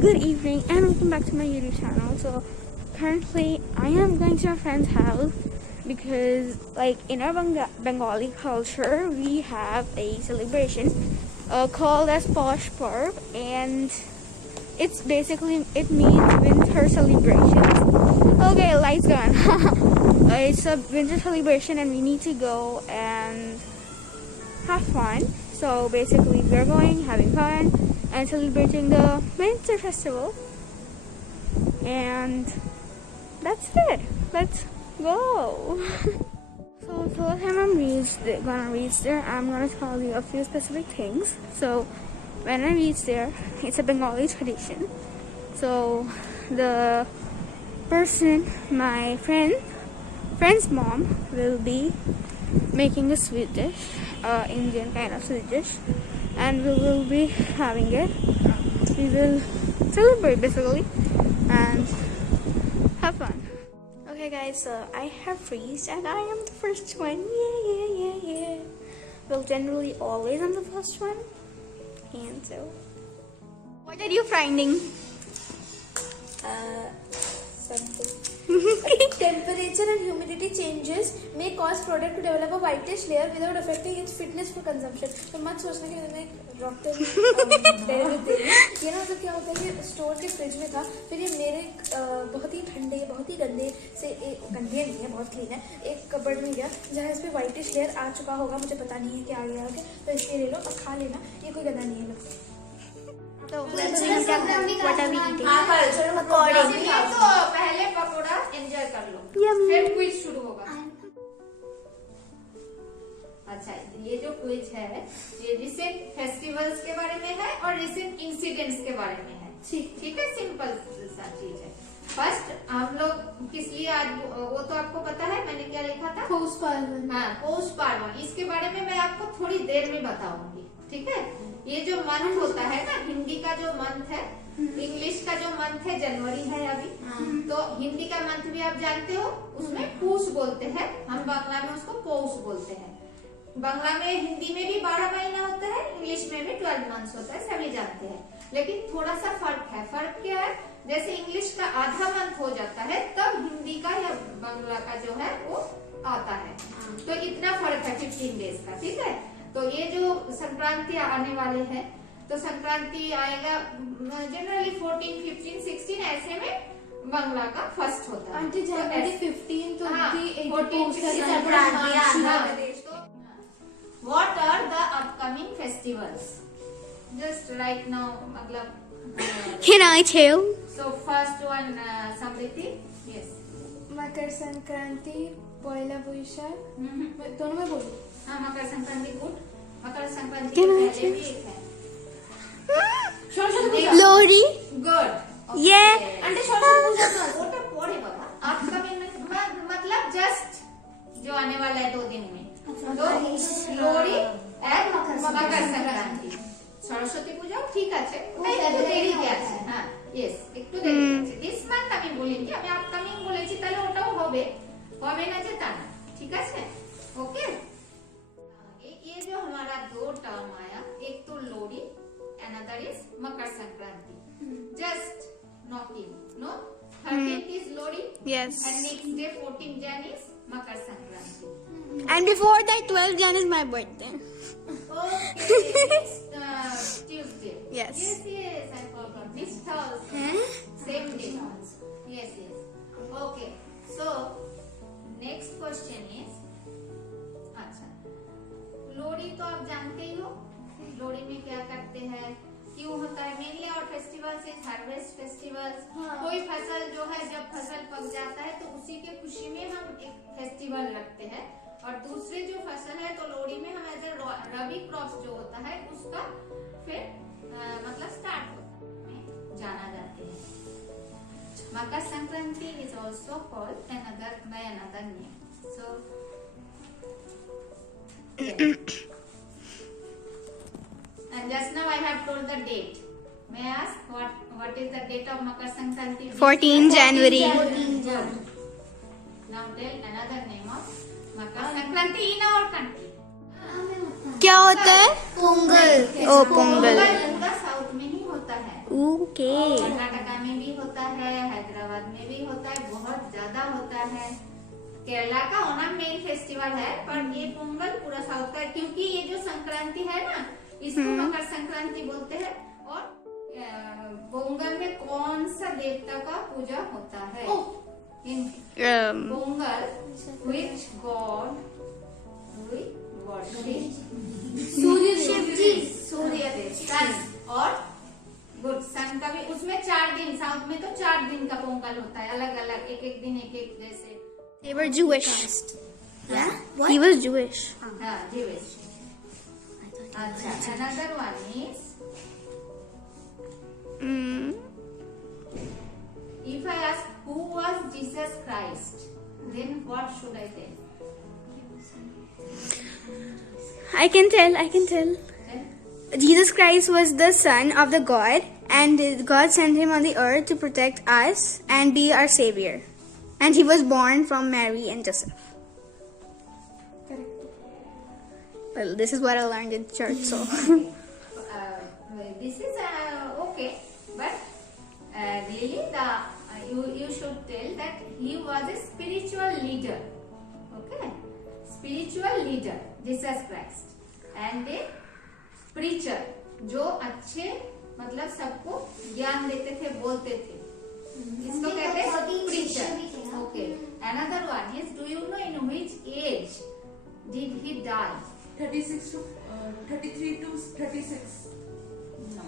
Good evening and welcome back to my YouTube channel. So currently I am going to a friend's house because like in our Bengali culture we have a celebration called as Posh Parv, and it's basically, it means winter celebration. Okay, lights gone. It's a winter celebration and we need to go and have fun. So basically we're going, having fun and celebrating the winter festival, and that's it. Let's go. So the time I'm gonna reach there, I'm gonna tell you a few specific things. So when I reach there, it's a Bengali tradition. So the person, my friend's mom, will be making a sweet dish, Indian kind of sweet dish, and we will be having it. We will celebrate basically and have fun. Okay guys, so I have reached and I am the first one. Yeah. Well, generally always I'm the first one. And so, what are you finding? Something. Temperature and humidity changes may cause product to develop a whitish layer without affecting its fitness for consumption. तो मत सोचना कि मैंने रॉकटेल ये ना मतलब क्या होता है, ये स्टोर के फ्रिज में था, फिर ये मेरे बहुत ही ठंडे, बहुत ही गंदे से, गंदे नहीं है, बहुत क्लीन है, एक कपबोर्ड में गया जहाँ इस पे व्हाइटिश लेयर आ चुका होगा, मुझे पता नहीं है क्या आ गया होगा, तो इसलिए ले लो और खा लेना, ये कोई गंदा नहीं है। So what are we eating? पकौड़े। तो पहले पकौड़ा एंजॉय कर लो, फिर क्विज शुरू होगा। अच्छा, ये जो क्विज है ये रिसेंट फेस्टिवल्स के बारे में है और रिसेंट इंसिडेंट्स के बारे में है। ठीक है, सिंपल सा चीज है। फर्स्ट हम लोग किस लिए आज, वो तो आपको पता है, मैंने क्या लिखा था, पौष पार्वण। हाँ, पौष पार्वण, इसके बारे में मैं आपको थोड़ी देर में बताऊंगी। ठीक है, ये जो मंथ होता है ना, हिंदी का जो मंथ है, इंग्लिश का जो मंथ है जनवरी है अभी, तो हिंदी का मंथ भी आप जानते हो, उसमें पूष बोलते हैं, हम बांग्ला में उसको पौष बोलते हैं। बांग्ला में, हिंदी में भी 12 महीना होता है, इंग्लिश में भी 12 मंथ्स होता है, सभी जानते हैं। लेकिन थोड़ा सा फर्क है। फर्क क्या है, जैसे इंग्लिश का आधा मंथ हो जाता है तब हिंदी का या बांग्ला का जो है वो आता है, तो इतना फर्क है 15 डेज का। ठीक है, तो ये जो संक्रांति आने वाले हैं, तो संक्रांति आएगा जनरली 14, 15, 16 ऐसे में बांग्ला का फर्स्ट होता है। आंटी जनवरी 15 तो 14, 15 Sankranti. What are the upcoming festivals? Just right now, मतलब Can I tell? So first one, Samriti. Yes. Makar Sankranti, पहला बोईशाख, दोनों में बोलो। हाँ, मकर संक्रांति गुड। मकर संक्रांति के पहले भी एक है Lori. गुड। Yeah. अंडे वो तो पढ़े बाबा, अपकमिंग मतलब जस्ट जो आने वाला है 2 दिन में, तो लोहड़ी एंड मकर संक्रांति, सरस्वती पूजा ठीक আছে, একটু দেরি আছে। হ্যাঁ, यस, একটু দেরি আছে। দিস মান্থ আমি বলিনি, আমি আপকামিং বলেছি, তাহলে ওটাও হবে, হবে না যে তা না। ঠিক আছে, ओके। ये जो हमारा 2 टर्म आया, एक तो Lohri, another is Makar Sankranti. Just knocking, no, 13th is Lohri, Yes. and next day 14 Jan is Makar Sankranti. And before that, 12 Jan is my birthday. Okay, next Tuesday. Yes. Yes, I forgot. This Thursday, same day. Yes. Okay, so next question is, अच्छा, लोहड़ी तो आप जानते ही हो, लोहड़ी में क्या करते हैं, क्यों होता है, मेनली और फेस्टिवल्स इज हार्वेस्ट फेस्टिवल्स। कोई फसल जो है, जब फसल पक जाता है तो उसी के खुशी में हम एक फेस्टिवल रखते हैं, और दूसरे जो फसल है तो लोहड़ी में हम एज ए रबी क्रॉप जो होता है उसका फिर मतलब स्टार्ट होता है, जाना जाते हैं। Makar Sankranti is also called by another name. So and just now I have told the date. May I ask what is the date of Makar Sankranti? 14 January. 14 January. Now tell another name of Makar Sankranti in our country. क्या होता है? पोंगल। ओ पोंगल। पूरा south में ही होता होता है। Okay. Karnataka में भी होता है, हैदराबाद में भी होता है, बहुत ज्यादा होता है। केरला का ओणम मेन फेस्टिवल है, पर ये पोंगल पूरा साउथ का है, क्योंकि ये जो संक्रांति है ना, इसको मकर संक्रांति बोलते हैं। और पोंगल में कौन सा देवता का पूजा होता है? Pongal which god we worship? सूर्य शिव जी। सूर्य देव, सन। और गुड सन का भी उसमें 4 दिन, साउथ में तो 4 दिन का पोंगल होता है, अलग अलग, एक दिन एक जैसे। They were Jewish. Yeah. He was Jewish. हाँ, Jewish. अच्छा, another one is, if I ask who was Jesus Christ, then what should I tell? I can tell. Then Jesus Christ was the son of the God, and God sent him on the earth to protect us and be our savior. And he was born from Mary and Joseph. Well, this is what I learned in church, so. this is okay, but really you should tell that he was a spiritual leader. Okay, spiritual leader, Jesus Christ, and a preacher, जो अच्छे मतलब सबको ज्ञान देते थे, बोलते थे, इसको कहते हैं preacher. Okay, another one is, do you know in which age did he die? 36 to 33 to 36. No.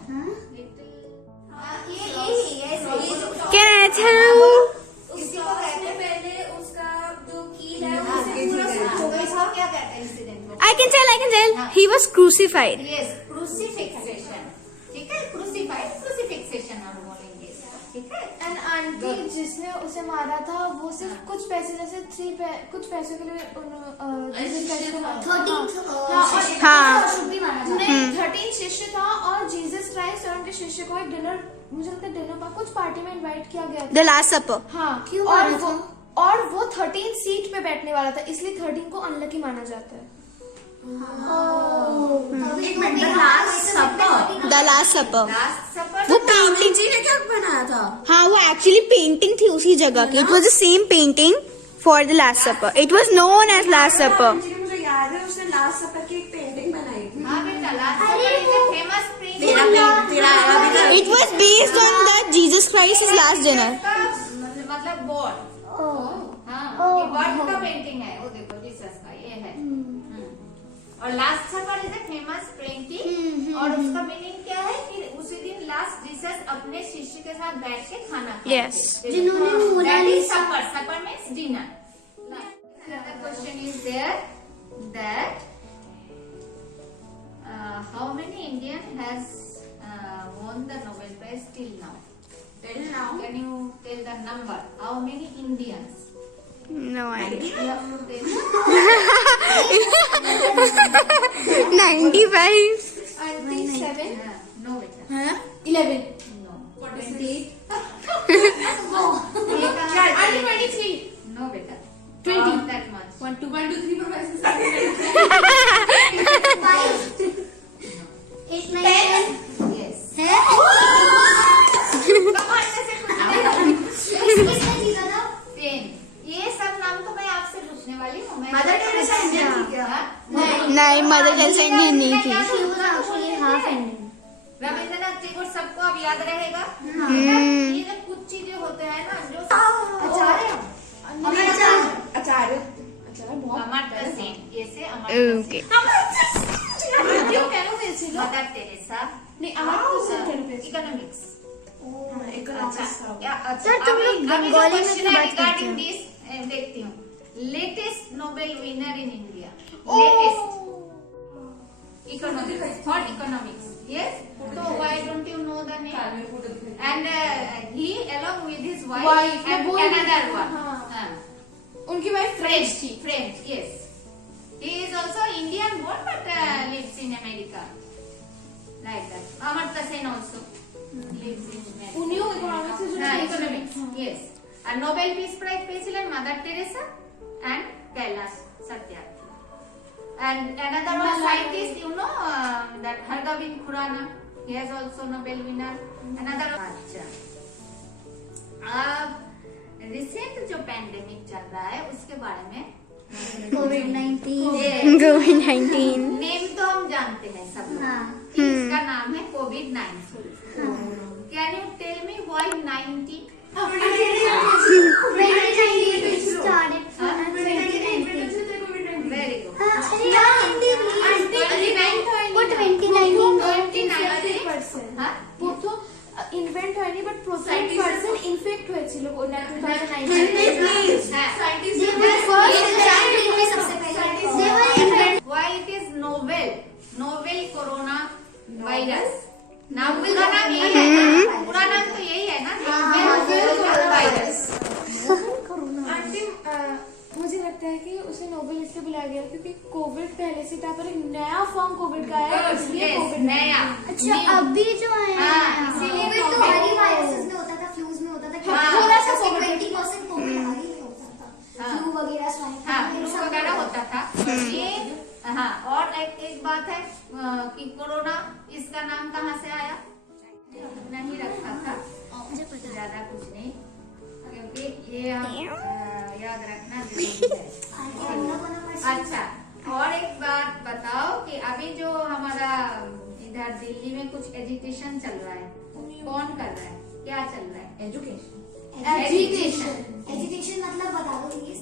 Little. Can I tell? उसको कहते पहले उसका जो कील है हाँ, उसे पूरा तो इसको क्या कहते हैं इंसिडेंट को? I can tell. He was crucified. Yes, crucifixion. ठीक है, crucified, crucifixion और बोलेंगे, ठीक है? एंड आंटी जिसने उसे मारा था वो सिर्फ कुछ पैसे, जैसे कुछ पैसों के लिए 13 शिष्य था, और जीसस क्राइस्ट और उनके शिष्य को एक डिनर, मुझे लगता है डिनर पर कुछ पार्टी में इनवाइट किया गया था। The Last Supper. हाँ, और वो 13 सीट पे बैठने वाला था, इसलिए 13 को अनलकी माना जाता है। The Last Supper. Last supper. वो पेंटिंग जी ने क्या बनाया था? हाँ, वो एक्चुअली पेंटिंग थी उसी जगह की. It was the same painting for the Last Supper. It was known as Last Supper. जी मुझे याद है उसने लास्ट सपर की एक पेंटिंग बनाई थी। हाँ बेटा, last supper is a famous painting. It was based on that Jesus Christ's last dinner. मतलब बॉड, हाँ, ये बॉड का पेंटिंग है, वो देखो जीसस का ये है। और last supper is a famous painting, और उसका मीनिंग क्या है कि उसी दिन लास्ट जीसस अपने शिष्य के साथ बैठ के खाना खाते Yes. थे। जिन्होंने Mona Lisa supper means dinner. Another question is there that how many Indian has won the Nobel Prize till now? Can you tell the number? How many Indians? No idea. You have to tell. 95. Aunty 7 No बेटा. 11 No. 28 क्या aunty 23 No बेटा. 20. Not that much. 1 2 3 4 5 6 7 10 Yes. किसने जीता था? 10. ये सब नाम तो मैं आपसे पूछने वाली हूँ। मैं मदर टेरेसा इंडियन थी क्या? नहीं, मदर टेरेसा इंडियन नहीं थी. रविंद्रनाथ टैगोर सबको अब याद रहेगा। ये जो कुछ चीजें होते हैं ना जो आचार्य बहुत अमर्त्य सेन, ये से Okay. मदर टेरेसा, नहीं अमर्त्य सेन इकोनॉमिक्स। सर, तुम लोग बंगाली में क्यों बात करते हो? देखती हूँ, latest Nobel winner in India, latest economics, for economics. Yes. So why don't you know the name? And he along with his wife and another one. हाँ. उनकी वाइफ फ्रेंच थी. French. Yes. He is also Indian born but lives in America. Like that. Amartya Sen also lives in America. उन्हीं economics से जुड़े हाँ, economics. Yes. And Nobel Peace Prize पेয়েছিলেন Mother Teresa and Kailash Satyarthi. And another one scientist, you know, that Hargobind Khurana, he has also Nobel winner. Another. अच्छा, अब recent जो pandemic चल रहा है उसके बारे में COVID-19। COVID-19। नेम तो हम जानते हैं सब लोग। हाँ। इसका नाम है COVID-19। Can you tell me why 19? Very good. Invent হয়নি বাট প্রথম পারসন ইনফেক্ট হয়েছিল COVID 19। Why it is novel corona virus? नाम का नाम यही है ना? पूरा नाम तो यही है ना, novel corona virus। आंटी मुझे लगता है कि उसे नोबेल इसलिए बुलाया गया क्योंकि कोविड पहले से था पर एक नया फॉर्म कोविड का है, इसलिए कोविड नया। अच्छा, अभी जो आया है इसीलिए कोविड तो सारी वायरसेस में होता था, फ्लूज में होता था, थोड़ा सा 20% कोविड आ ही होता था, फ्लू वगैरह, स्वाइन फ्लू वगैरह होता था ये। हाँ, और एक बात है कि कोरोना, इसका नाम कहाँ से आया? नहीं रखा था, मुझे पता ज्यादा कुछ नहीं, क्योंकि ये हम याद रखना जरूरी है। अच्छा, और एक बात बताओ कि अभी जो हमारा इधर दिल्ली में कुछ एजुकेशन चल रहा है, कौन कर रहा है, क्या चल रहा है? एजुकेशन। एजुकेशन मतलब बता दो प्लीज।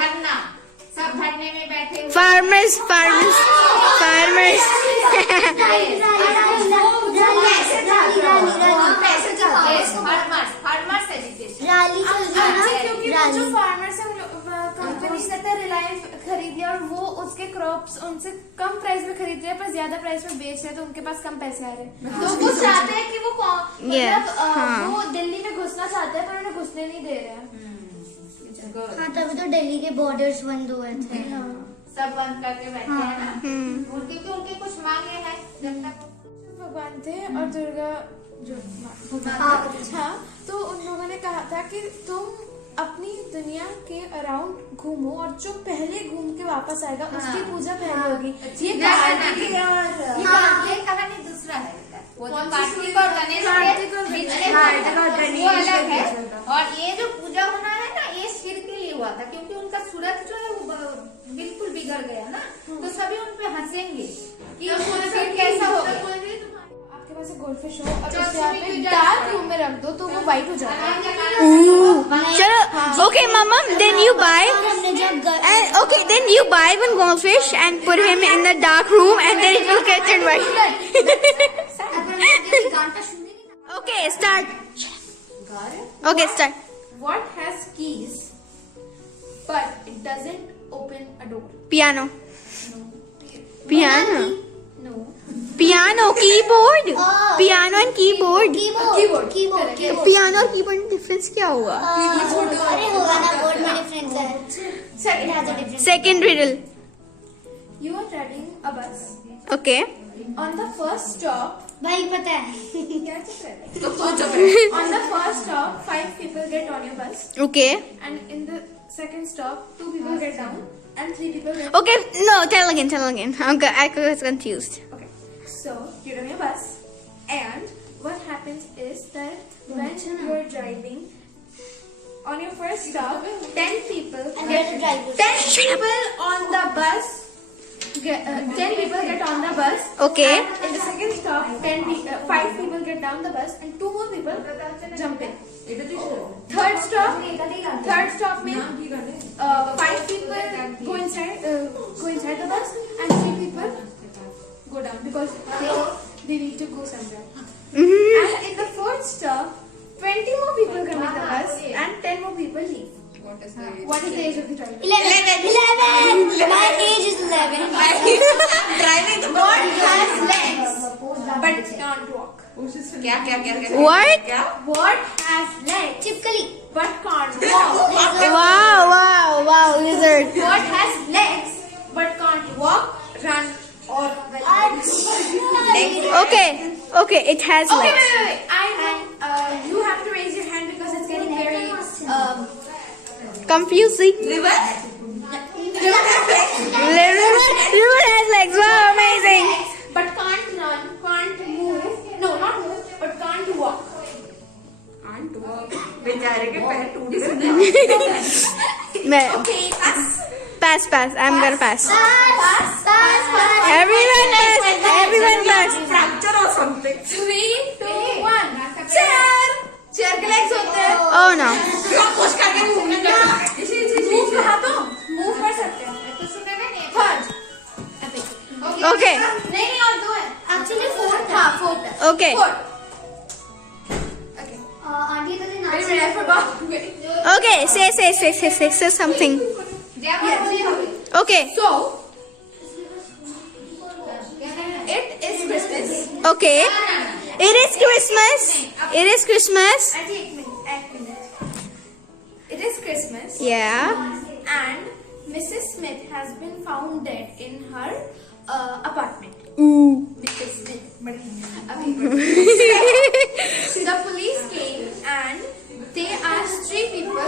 धरना, सब धरने में बैठे हुए। Farmers। फार्मर्स एजुकेशन रैली चल रही है क्योंकि ना, वो जो रैली। फार्मर्स है कंपनी ने रिलायंस खरीद लिया और वो उसके क्रॉप्स उनसे कम प्राइस में खरीद रहे हैं पर ज्यादा प्राइस में बेच रहे हैं, तो उनके पास कम पैसे आ रहे हैं, तो वो चाहते हैं कि वो वो दिल्ली में घुसना चाहते हैं पर उन्हें घुसने नहीं दे रहे हैं। हाँ, तभी तो दिल्ली के बॉर्डर्स बंद हुए थे। सब बंद करके बैठे हैं ना, क्योंकि उनके कुछ मांगे हैं। जब तक भगवान थे और दुर्गा जो हाँ, तो उन लोगों ने कहा था कि तुम अपनी दुनिया के अराउंड घूमो और जो पहले घूम के वापस आएगा उसकी पूजा पहले होगी। ये ये कहानी दूसरा है। वो जो कार्तिक और गणेश वो अलग है, और ये जो पूजा होना है ना, ये सिर के लिए हुआ था, क्योंकि उनका सूरज जो है वो बिल्कुल बिगड़ गया ना, तो सभी उन पे हंसेंगे कि फिर कैसा होगा। आपके पास एक गोल्डफिश हो और उसे आप डार्क रूम में रख दो तो वो व्हाइट हो जाता है। चलो, okay, Mama, then you buy, हमने जब then you buy one goldfish and put him in the dark room and then it will get it white. गाना सुनने नहीं था। Okay, start. Okay, start. What has keys but it doesn't open a door? Piano. No. Piano, keyboard. Piano and keyboard. Keyboard. Piano और keyboard में difference क्या हुआ? अरे होगा ना, बोर्ड में डिफरेंस है। It has a difference. Second riddle. You are riding a bus. Okay. On the first stop, भाई पता है। on the first stop, 5 people get on your bus, Okay. and in the second stop, 2 people get down, and 3 people get. Okay, no, tell again. I was confused. Okay. So you're on your bus, and what happens is that when you're driving, on your first stop, 10 people. And there's a driver. 10 people on the bus. 10 people get on the bus. Okay. And in the second stop, 5 people get down the bus, and 2 more people jump in. Third stop में 5 people go inside the bus, and 3 people go down because they need to go somewhere. And in the fourth stop, 20 more people come in the bus, and 10 more people leave. What is the age of the driver? 11. My age is 11. Driving the bus has legs but can't walk. क्या? What? What has legs चिपकली। but can't walk? Wow, lizard. What has legs but can't walk, run, or Okay, it has Okay, legs. wait. I know. You have to raise your hand because it's getting very Confusing. River has legs. Wow, amazing. but can't run, can't अरे के पैर टूट गए। मैं Okay, pass. pass. I'm gonna pass. Pass. Everyone pass. Fracture और something. 3, 2, 1. Chair. Chair के legs होते हैं. Oh no. पुश करके मूव नहीं करना। Move कहा तो? Move कर सकते हैं. तो सुनेगा नहीं। Third. Okay. नहीं और दो है. Actually fourth. हाँ, fourth है. Okay. Fourth. आंटी तो दिन Wait a minute, I forgot. Okay. Say something. Okay. So, it is Christmas. Okay. It is Christmas. Auntie, एक minute. It is Christmas. Yeah. And Mrs. Smith has been found dead in her apartment. Ooh. Mrs. Smith. The police came and they asked three people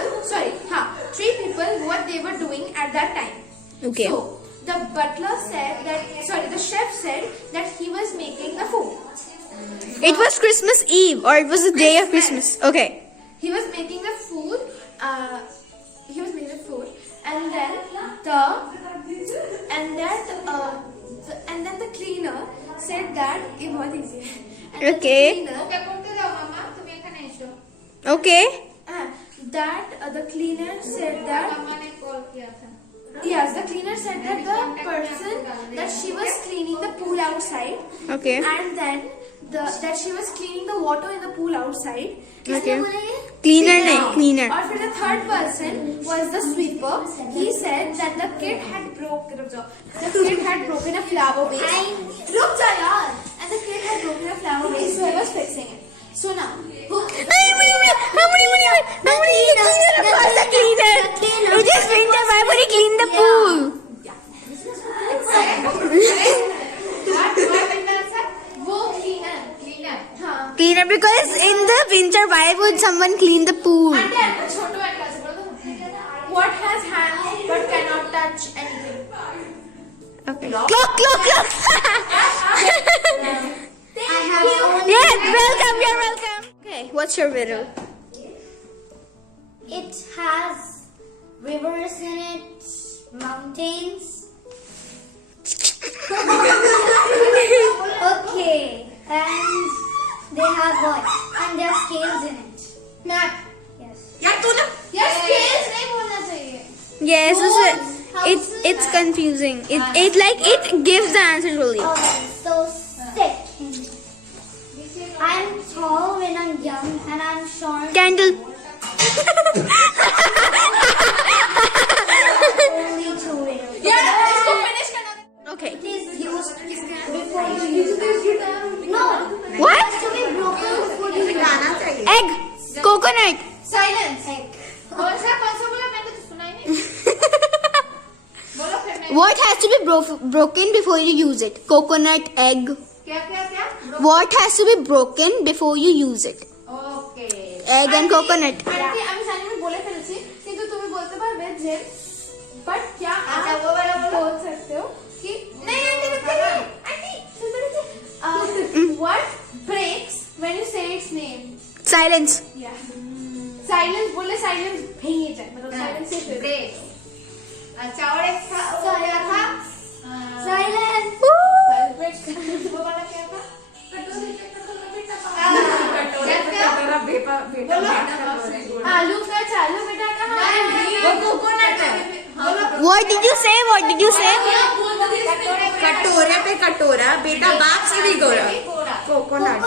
what they were doing at that time. Okay. So the chef said that he was making the food. It was Christmas Eve, or it was the day of Christmas. Okay. He was making the food. And then the cleaner said that it was easy. And then Okay. The cleaner, ওকে করতে দাও মামা, তুমি এখানে এসো। Okay. the cleaner said that मामा ने call किया था। yes, the cleaner said that the person that she was cleaning the pool outside. Okay. And then that she was cleaning the water in the pool outside. Okay. Cleaner नहीं, cleaner. Or for the third person was the sweeper. He said that the kid had broken a flower vase. Ruk ja yaar. And the kid had broken a flower vase, so he was fixing it. So now, It is winter. Why would he clean the pool? वो cleaner. हाँ. Cleaner, because in the winter, why would someone clean the pool? Chhotu and class बोलो. What has hands but cannot touch anything? Okay. Clock. I have only Yeah, welcome. You're welcome. Okay, what's your riddle? It has rivers in it, mountains. Okay, and they have what? And there are scales in it. Map. Yes. यार तू ना यार scales नहीं बोलना चाहिए. Yes, it's confusing. It gives the answer really. Okay, so sick. I'm tall when I'm young, and I'm short. Candle. Only two riddles. यार इसको finish करना. Okay. It is used before you use it. No. What? It has to be broken before you use it. Egg. Coconut. Silence. कौन सा बोला, मैंने तो सुना ही नहीं। बोलो फिर मैं। What has to be broken before you use it? Coconut, egg. क्या? What has to be broken before you use it? Okay. Egg and coconut. Aunty আমি জানি আমি বলে ফেলেছি কিন্তু তুমি বলতে পারবে যে বাট क्या अच्छा, आप वो वाला बोलो। बोल सकते हो कि नहीं आंटी आंटी सुन तो लीजिए what breaks when you say its name? Silence. Silence बोले साइलेंस भैया जाए मतलब साइलेंस से ब्रेक। अच्छा, और एक था, वो क्या था? Silence. वो वाला क्या था? कटोरा बेटा आलू का चालू बेटा कहाँ है? वो कोकोनट है। What did you say? कटोरे पे कटोरा बेटा बाप से भी गोरा कोकोनट Coconut.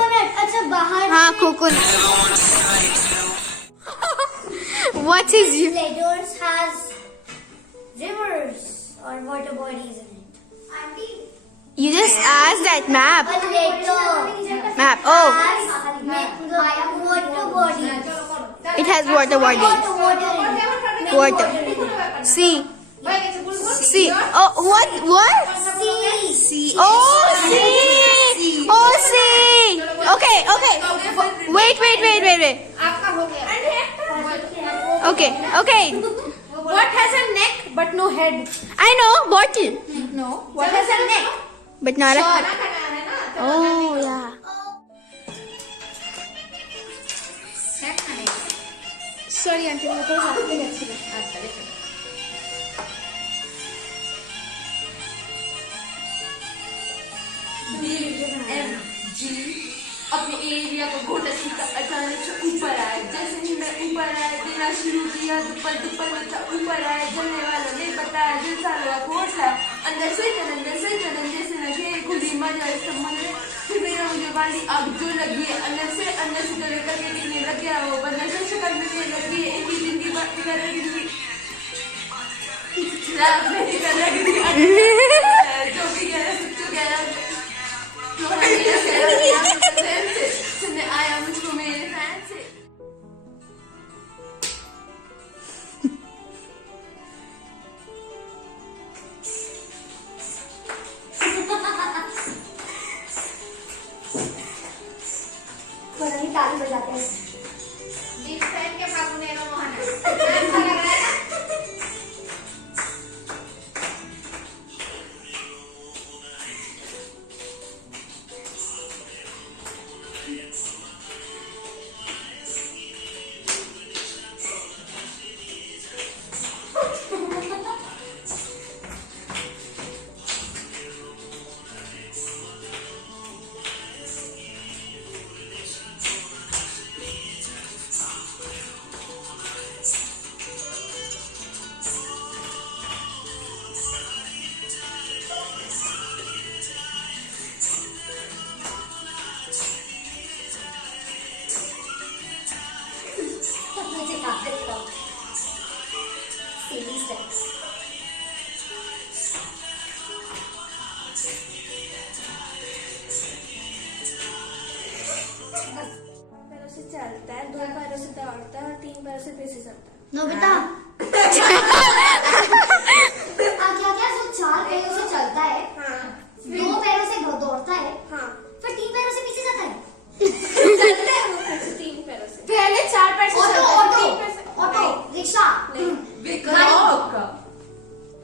अच्छा बाहर. हाँ, coconut. What is you? Letters has rivers or water bodies in it. Auntie. You just asked that map. A letter Map. Oh, has water body. it has water body. Water. Sea. Sea. Oh, what? Sea. Oh, sea. Okay. Wait. आपका हो गया। Okay. What has a neck but no head? I know, bottle. No. What has a neck? But not a... खाना खाना है ना, तो Oh, yeah. है खाने। सॉरी आंटी मुझे थोड़ा ज़्यादा अच्छी लगी। अच्छा देखो BMG अपने एरिया को घोटा सीखा अचानक से ऊपर आए। जैसे ही मैं ऊपर आया देना शुरू किया दुपल दुपल बच्चा ऊपर आया। जलने वालों ने बताया दिल सालों कोर्स है अंदर से चलन जैसे लगे खुली मजा इस मन में। फिर मेरा मुझे वाली आग जो लगी है अंदर से जल करके दिखने लग गया वो बंदर से शक्ल मिलने लगी है। एक ही दिन की बात कर रही थी जो भी कह रहा सच्चू कह रहा सुनने आया मुझको मेरे फैन से। बड़ा ही ताली बजाते हैं। जींस पहन के बाबू ने रो मोहन अच्छा लग रहा है ना। मुझे काफी कम सीरीज है। पैरों से चलता है, 2 पैरों से दौड़ता है और 3 पैरों से फिर से चलता है। नोबिता क्या क्या जो 4 पैरों से चलता है, 2 पैरों से दौड़ता है, हाँ फिर 3 पैरों से पीछे जाता है। चलते हैं वो फिर से 3 पैरों से। पहले 4 पैर से ऑटो चलता है, ऑटो 3 पैर से auto rickshaw clock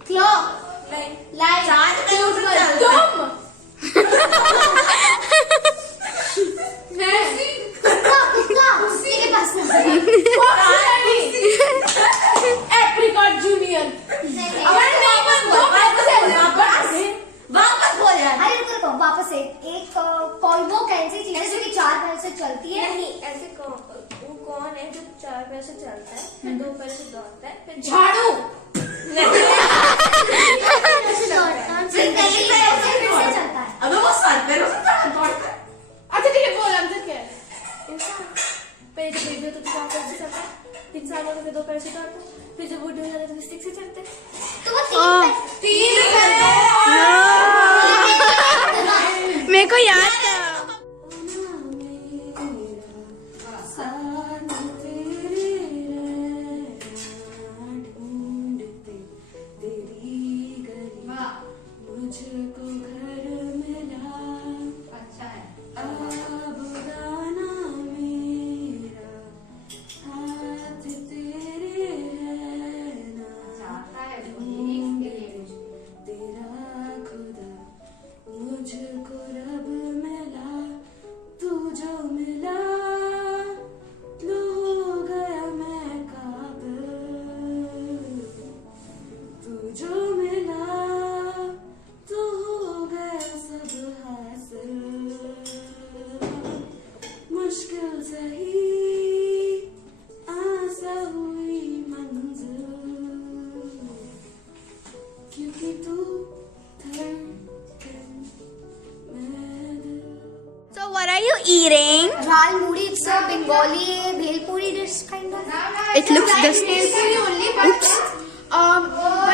clock line 4 पैरों से चलता है। कुत्ता उसी के पास एप्रिकॉट जूनियर वापस बोल यार। अरे रुको वापस से एक कॉल्बो कैसी चीज है जो कि 4 पैर से चलती है। नहीं ऐसे वो कौन है जो 4 पैर से चलता है, फिर 2 पैर से दौड़ता है, फिर झाड़ू चलता है। अबे वो 7 पैरों से दौड़ता है। अच्छा ठीक है बोल आंसर क्या है? इंसान पहले जब बेबी होता तो 4 पैर से चलता है, 3 साल होता फिर 2 पैर से दौड़ता है, फिर जब बूढ़े हो जाते तो स्टिक से चलते हैं। तो वो 3 मेरे को याद था। वाह मुझको घर मिला अच्छा है। अब गाना मेरा हाथ तेरे है ना चाहता है इसके लिए कुछ तेरा खुदा मुझको रब मिला तू जो मिला लो हो गया मैं काबिल तू जो मिला तो हो गया सब हासिल मुश्किल सही आसा हुई मंजिल क्योंकि तू धड़कन मैं दिल। So what are you eating? Jhal mudi, it's a Bengali bhelpuri dish kind of. It looks just. Bhelpuri only, but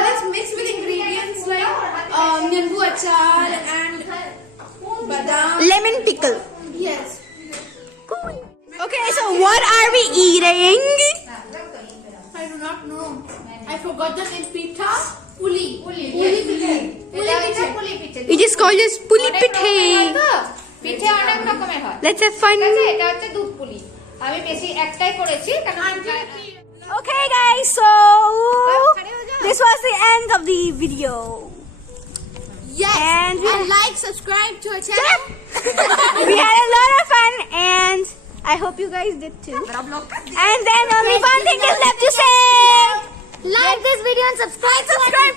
it's mixed with ingredients like nimbu achar and badam. Lemon pickle. Yes. Cool. Okay, so what are we eating? I do not know. I forgot the name. Pita. Puli. Pulley Puli. It is called as puli pithe. পিঠে অনেক রকমের হয়। Let's have fun. ঠিক আছে এটা হচ্ছে দুধ পুলি। আমি বেশি একটাই করেছি কারণ Okay, guys, so this was the end of the video. Yes. And we like, subscribe to our channel. we had a lot of fun, and I I hope you guys did too. And then only one thing is left to say. Like this video and subscribe to our Subscribe